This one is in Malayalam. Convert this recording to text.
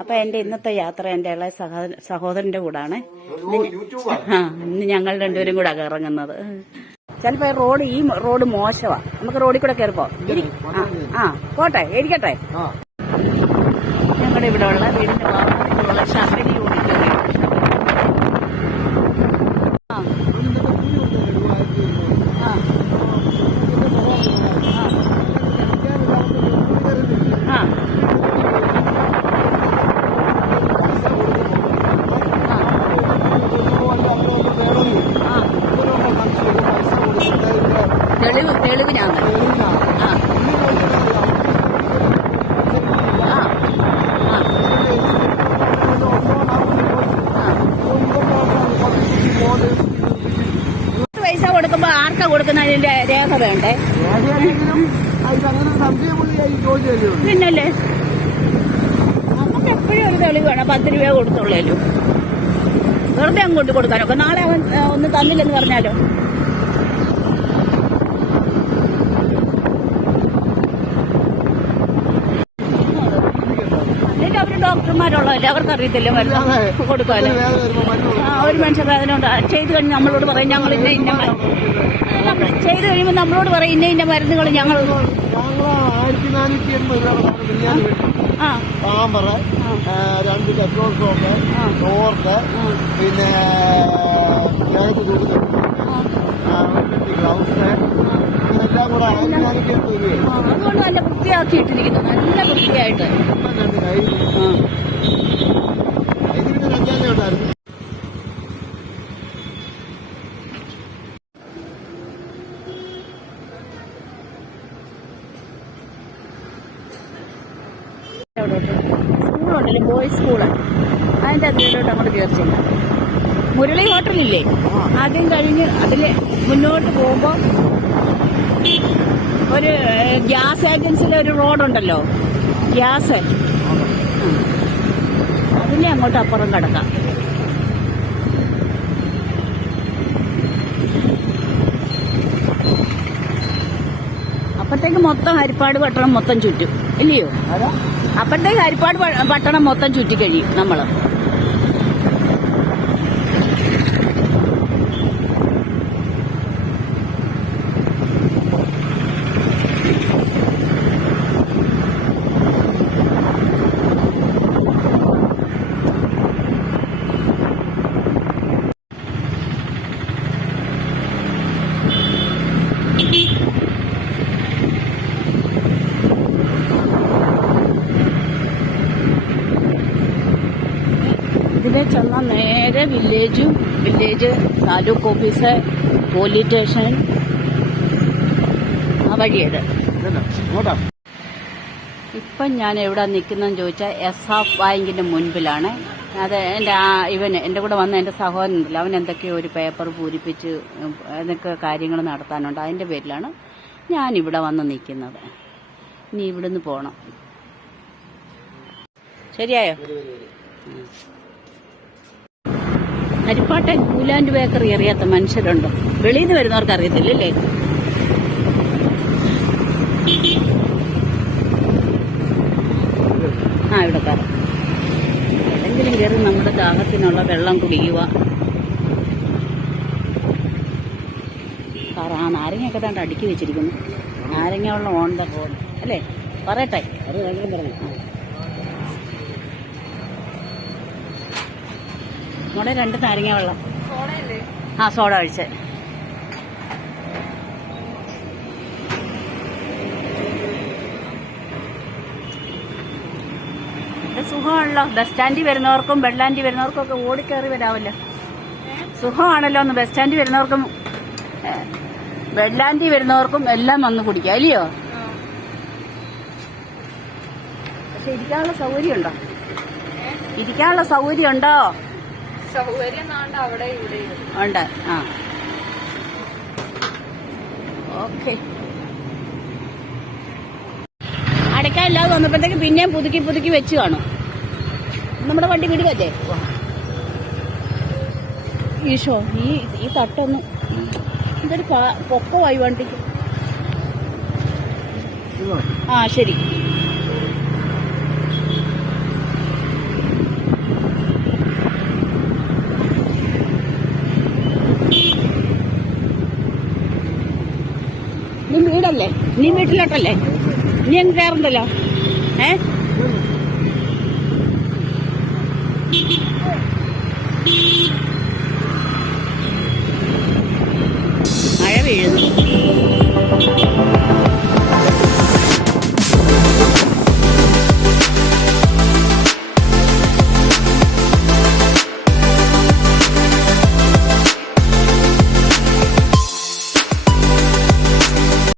അപ്പൊ എന്റെ ഇന്നത്തെ യാത്ര എന്റെ ഇളയ സഹോദര സഹോദരന്റെ കൂടാണ്. ആ ഇന്ന് ഞങ്ങൾ രണ്ടുപേരും കൂടെ ഇറങ്ങുന്നത്. ചിലപ്പോ റോഡ് ഈ റോഡ് മോശമാ നമുക്ക് റോഡിൽ കൂടെ കയറിപ്പോ ആ, പോട്ടെ ഇരിക്കട്ടെ. ഞങ്ങളുടെ ഇവിടെ ഉള്ള വീടിന്റെ ഭാഗത്തുള്ള ശബരി ഓഡിറ്റോറിയം ആ ആ ആ ആ തെളിവ് തെളിവിനാണ്. ആ. പൈസ കൊടുക്കുമ്പോ ആർക്കാ കൊടുക്കുന്ന അതിന്റെ രേഖ വേണ്ടേ? പിന്നല്ലേ? നമുക്ക് എപ്പോഴും ഒരു തെളിവ് വേണം. പത്ത് രൂപ കൊടുത്തുള്ളൂ. വെറുതെ അങ്ങോട്ട് കൊടുക്കാനൊക്കെ. നാളെ അവൻ ഒന്ന് തന്നില്ലെന്ന് പറഞ്ഞാലോ? ഡോക്ടർമാരുള്ളതല്ലേ അവർക്ക് അറിയത്തില്ല മരുന്ന് കൊടുക്കാല്ലേ ആ, ഒരു മനുഷ്യ വേദന ഉണ്ട്. ചെയ്ത് കഴിഞ്ഞ് നമ്മളോട് പറയും ഞങ്ങൾ ഇന്ന ഇന്ന ചെയ്ത് കഴിയുമ്പോൾ നമ്മളോട് പറയും ഇന്ന ഇന്ന മരുന്നുകൾ ഞങ്ങൾ പാമ്പറ് രണ്ട് പെട്രോൾ സോപ്പ് തോർത്ത് പിന്നെ ഗ്ലൗസ് ഇങ്ങനെല്ലാം കൂടെ ആയിരത്തി നാനൂറ്റി എൺപത് രൂപ ആ, അതുകൊണ്ട് നല്ല വൃത്തിയാക്കിയിട്ടിരിക്കുന്നു. നല്ല വൃത്തിയായിട്ട്. സ്കൂളുണ്ടല്ലോ? ബോയ്സ് സ്കൂൾ അതിന്റെ അതിലോട്ട് അങ്ങോട്ട് കയറി ചെല്ലാം. മുരളി ഹോട്ടലില്ലേ ആദ്യം കഴിഞ്ഞ് അതിൽ മുന്നോട്ട് പോകുമ്പോൾ ഒരു ഗ്യാസ് ഏജൻസിയിലെ ഒരു റോഡുണ്ടല്ലോ. ഗ്യാസ്. അതിനെ അങ്ങോട്ട് അപ്പുറം കിടക്കാം. അപ്പത്തേക്ക് മൊത്തം ഹരിപ്പാട് പട്ടണം മൊത്തം ചുറ്റും. ഇല്ലയോ? അപ്പത്തേക്ക് ഹരിപ്പാട് പട്ടണം മൊത്തം ചുറ്റിക്കഴിയും നമ്മൾ. ഇതിലെ ചെന്ന നേരെ വില്ലേജും village taluk office police station ആ വഴിയത് ഇപ്പൊ ഞാൻ എവിടെ നിൽക്കുന്നതെന്ന് ചോദിച്ചാൽ എസ് ആഫ് ബാങ്കിന്റെ മുൻപിലാണ്. അത് എന്റെ ആ ഇവന് എന്റെ കൂടെ വന്ന എന്റെ സഹോദരനുണ്ടല്ലോ അവൻ എന്തൊക്കെയോ ഒരു പേപ്പർ പൂരിപ്പിച്ച് എന്തൊക്കെ എന്നൊക്കെ കാര്യങ്ങൾ നടത്താനുണ്ട് അതിന്റെ പേരിലാണ് ഞാൻ ഇവിടെ വന്ന് നിൽക്കുന്നത് ഇനി ഇവിടുന്ന് പോകണം ശരിയായോ? ഹരിപ്പാട്ടെ കൂലാൻഡ് ബേക്കറി അറിയാത്ത മനുഷ്യരുണ്ടോ? വെളിയിൽ നിന്ന് വരുന്നവർക്ക് അറിയത്തില്ലല്ലേ? ആ ഇവിടെ കയറാം കയറി നമ്മുടെ ദാഹത്തിനുള്ള വെള്ളം കുടിക്കുക. ആ നാരങ്ങയൊക്കെ താണ്ട് അടുക്കി വെച്ചിരിക്കുന്നു. നാരങ്ങ വെള്ളം ഓൺ ദ അല്ലേ? പറയട്ടെ. പറഞ്ഞു നമ്മുടെ രണ്ട് നാരങ്ങ വെള്ളം. ആ സോഡ ഒഴിച്ച്. സുഖമാണല്ലോ? ബസ് സ്റ്റാൻഡിൽ വരുന്നവർക്കും വെള്ളാൻഡി വരുന്നവർക്കും ഒക്കെ ഓടിക്കയറി വരാമല്ലോ. സുഖമാണല്ലോ ഒന്ന് ബസ് സ്റ്റാൻഡിൽ വരുന്നവർക്കും ഏ, വെള്ളാൻഡി വരുന്നവർക്കും എല്ലാം വന്ന് കുടിക്കാം അല്ലയോ? പക്ഷെ ഇരിക്കാനുള്ള സൗകര്യം ഉണ്ടോ ഇരിക്കാനുള്ള സൗകര്യം ഉണ്ടോ സൗകര്യം അവിടെ ഇവിടെ ഉണ്ട്. ആ. ഓക്കെ. അടയ്ക്കാനില്ലാതെ വന്നപ്പോഴത്തേക്ക് പിന്നെയും പുതുക്കി പുതുക്കി വെച്ച് കാണും. നമ്മുടെ വണ്ടി വിടുവല്ലേ? ഈശോ ഈ ഈ തട്ടൊന്നും ഇതൊരു പൊക്കമായി വണ്ടിക്ക്? ആ ശരി. നീ വീടല്ലേ നീ വീട്ടിലോട്ടല്ലേ? നീ അങ്ങ് കയറുന്നല്ലോ ഏ?